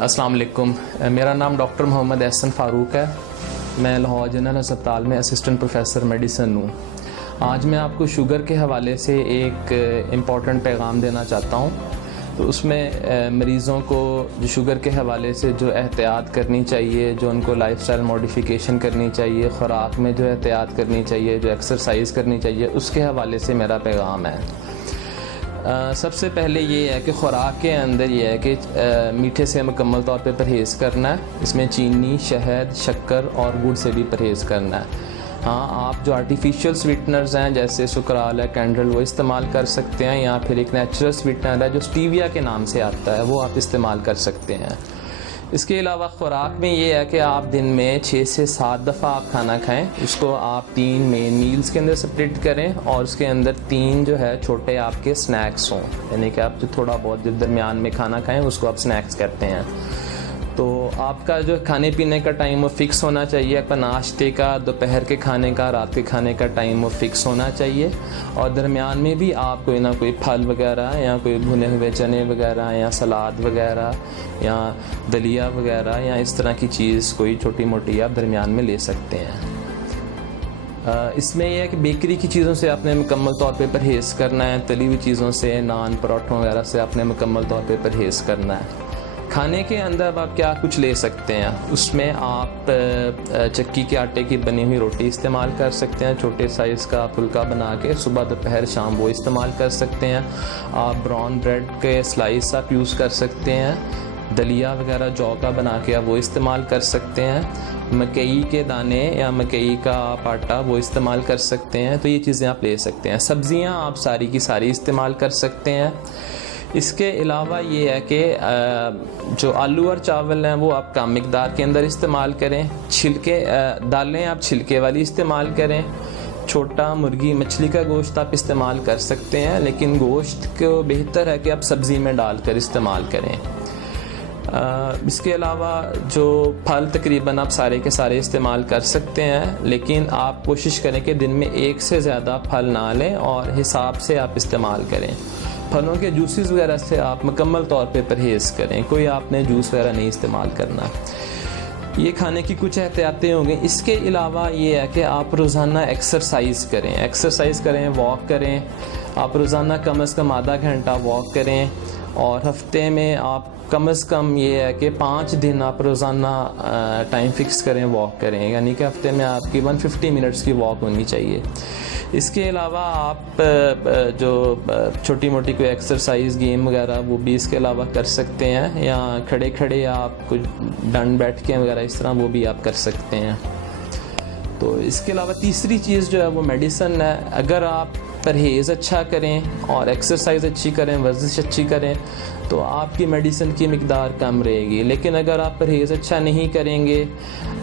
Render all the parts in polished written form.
अस्सलाम वालेकुम। मेरा नाम डॉक्टर मोहम्मद एहसन फ़ारूक है। मैं लाहौर जनरल अस्पताल में असिस्टेंट प्रोफेसर मेडिसिन हूँ। आज मैं आपको शुगर के हवाले से एक इम्पॉर्टेंट पैगाम देना चाहता हूँ। तो उसमें मरीज़ों को जो शुगर के हवाले से जो एहतियात करनी चाहिए, जो उनको लाइफस्टाइल मॉडिफिकेशन करनी चाहिए, ख़ुराक में जो एहतियात करनी चाहिए, जो एक्सरसाइज करनी चाहिए, उसके हवाले से मेरा पैगाम है। सबसे पहले ये है कि ख़ुराक के अंदर ये है कि मीठे से मुकम्मल तौर पे परहेज़ करना है। इसमें चीनी, शहद, शक्कर और गुड़ से भी परहेज़ करना है। हाँ, आप जो आर्टिफिशियल स्वीटनर्स हैं जैसे सुकराल है, कैंडल, वो इस्तेमाल कर सकते हैं, या फिर एक नेचुरल स्वीटनर है जो स्टीविया के नाम से आता है, वो आप इस्तेमाल कर सकते हैं। इसके अलावा ख़ुराक में ये है कि आप दिन में 6 से 7 दफ़ा आप खाना खाएं। उसको आप 3 मेन मील्स के अंदर सेपरेट करें और उसके अंदर 3 जो है छोटे आपके स्नैक्स हों, यानी कि आप जो थोड़ा बहुत जब दरमियान में खाना खाएं उसको आप स्नैक्स कहते हैं। तो आपका जो खाने पीने का टाइम वो फ़िक्स होना चाहिए। आपका नाश्ते का, दोपहर के खाने का, रात के खाने का टाइम वो फ़िक्स होना चाहिए। और दरमियान में भी आप कोई ना कोई फल वगैरह या कोई भुने हुए चने वगैरह या सलाद वगैरह या दलिया वगैरह या इस तरह की चीज़ कोई छोटी मोटी आप दरमियान में ले सकते हैं। इसमें यह है कि बेकरी की चीज़ों से आपने मुकम्मल तौर पे परहेज़ करना है। तली हुई चीज़ों से, नान, पराठों वगैरह से आपने मुकम्मल तौर पे परहेज़ करना है। खाने के अंदर आप क्या कुछ ले सकते हैं, उसमें आप चक्की के आटे की बनी हुई रोटी इस्तेमाल कर सकते हैं। छोटे साइज़ का फुल्का बना के सुबह दोपहर शाम वो इस्तेमाल कर सकते हैं। आप ब्राउन ब्रेड के स्लाइस आप यूज़ कर सकते हैं। दलिया वगैरह जौ का बना के आप वो इस्तेमाल कर सकते हैं। मकई के दाने या मकई का आप आटा वो इस्तेमाल कर सकते हैं। तो ये चीज़ें आप ले सकते हैं। सब्ज़ियाँ आप सारी की सारी इस्तेमाल कर सकते हैं। इसके अलावा ये है कि जो आलू और चावल हैं वो आप कम मिकदार के अंदर इस्तेमाल करें। दालें आप छिलके वाली इस्तेमाल करें। छोटा मुर्गी, मछली का गोश्त आप इस्तेमाल कर सकते हैं, लेकिन गोश्त को बेहतर है कि आप सब्ज़ी में डालकर इस्तेमाल करें। इसके अलावा जो फल तकरीबन आप सारे के सारे इस्तेमाल कर सकते हैं, लेकिन आप कोशिश करें कि दिन में 1 से ज़्यादा फल ना लें और हिसाब से आप इस्तेमाल करें। फलों के जूसेस वगैरह से आप मुकम्मल तौर पे परहेज़ करें। कोई आपने जूस वगैरह नहीं इस्तेमाल करना। ये खाने की कुछ एहतियातें होंगी। इसके अलावा ये है कि आप रोज़ाना एक्सरसाइज करें, वॉक करें। आप रोज़ाना कम से कम आधा घंटा वॉक करें और हफ्ते में आप कम से कम ये है कि 5 दिन आप रोज़ाना टाइम फ़िक्स करें, वॉक करें, यानी कि हफ्ते में आपकी 150 मिनट्स की वॉक होनी चाहिए। इसके अलावा आप जो छोटी मोटी कोई एक्सरसाइज, गेम वगैरह वो भी इसके अलावा कर सकते हैं, या खड़े खड़े आप कुछ डंड बैठ के वगैरह इस तरह वो भी आप कर सकते हैं। तो इसके अलावा तीसरी चीज़ जो है वो मेडिसिन है। अगर आप परहेज़ अच्छा करें और एक्सरसाइज अच्छी करें, वर्जिश अच्छी करें, तो आपकी मेडिसिन की मिकदार कम रहेगी। लेकिन अगर आप परहेज़ अच्छा नहीं करेंगे,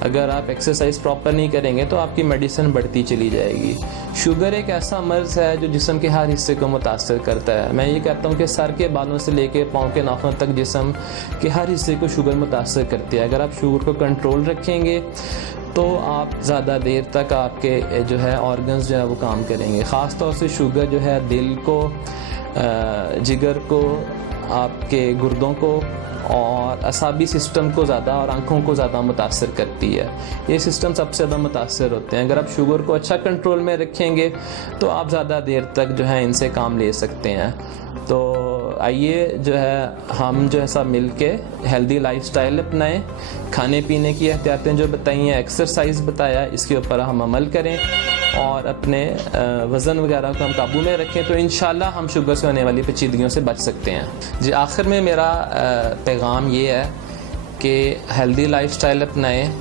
अगर आप एक्सरसाइज प्रॉपर नहीं करेंगे, तो आपकी मेडिसिन बढ़ती चली जाएगी। शुगर एक ऐसा मर्ज़ है जो जिस्म के हर हिस्से को मुतासर करता है। मैं ये कहता हूँ कि सर के बालों से लेके पाँव के नाखून तक जिस्म के हर हिस्से को शुगर मुतासर करती है। अगर आप शुगर को कंट्रोल रखेंगे तो आप ज़्यादा देर तक आपके जो है ऑर्गन्स जो है वो काम करेंगे। ख़ास तौर से शुगर जो है दिल को, जिगर को, आपके गुर्दों को और असाबी सिस्टम को ज़्यादा और आँखों को ज़्यादा मुतासर करती है। ये सिस्टम सबसे ज़्यादा मुतासर होते हैं। अगर आप शुगर को अच्छा कंट्रोल में रखेंगे तो आप ज़्यादा देर तक जो है इनसे काम ले सकते हैं। तो आइए जो है हम जो है सब मिल के हेल्दी लाइफस्टाइल अपनाएं। खाने पीने की एहतियातें जो बताई हैं, एक्सरसाइज बताया, इसके ऊपर हम अमल करें और अपने वज़न वगैरह को हम काबू में रखें, तो इंशाल्लाह हम शुगर से होने वाली पेचीदगियों से बच सकते हैं। जी, आखिर में मेरा पैगाम ये है कि हेल्दी लाइफस्टाइल अपनाएं।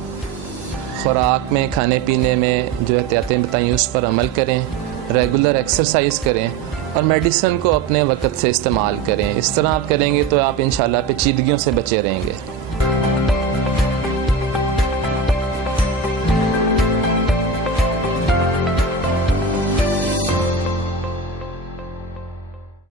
ख़ुराक में, खाने पीने में जो एहतियातें बताई उस पर अमल करें, रेगुलर एक्सरसाइज करें और मेडिसिन को अपने वक्त से इस्तेमाल करें। इस तरह आप करेंगे तो आप इंशाल्लाह पेचीदगियों से बचे रहेंगे।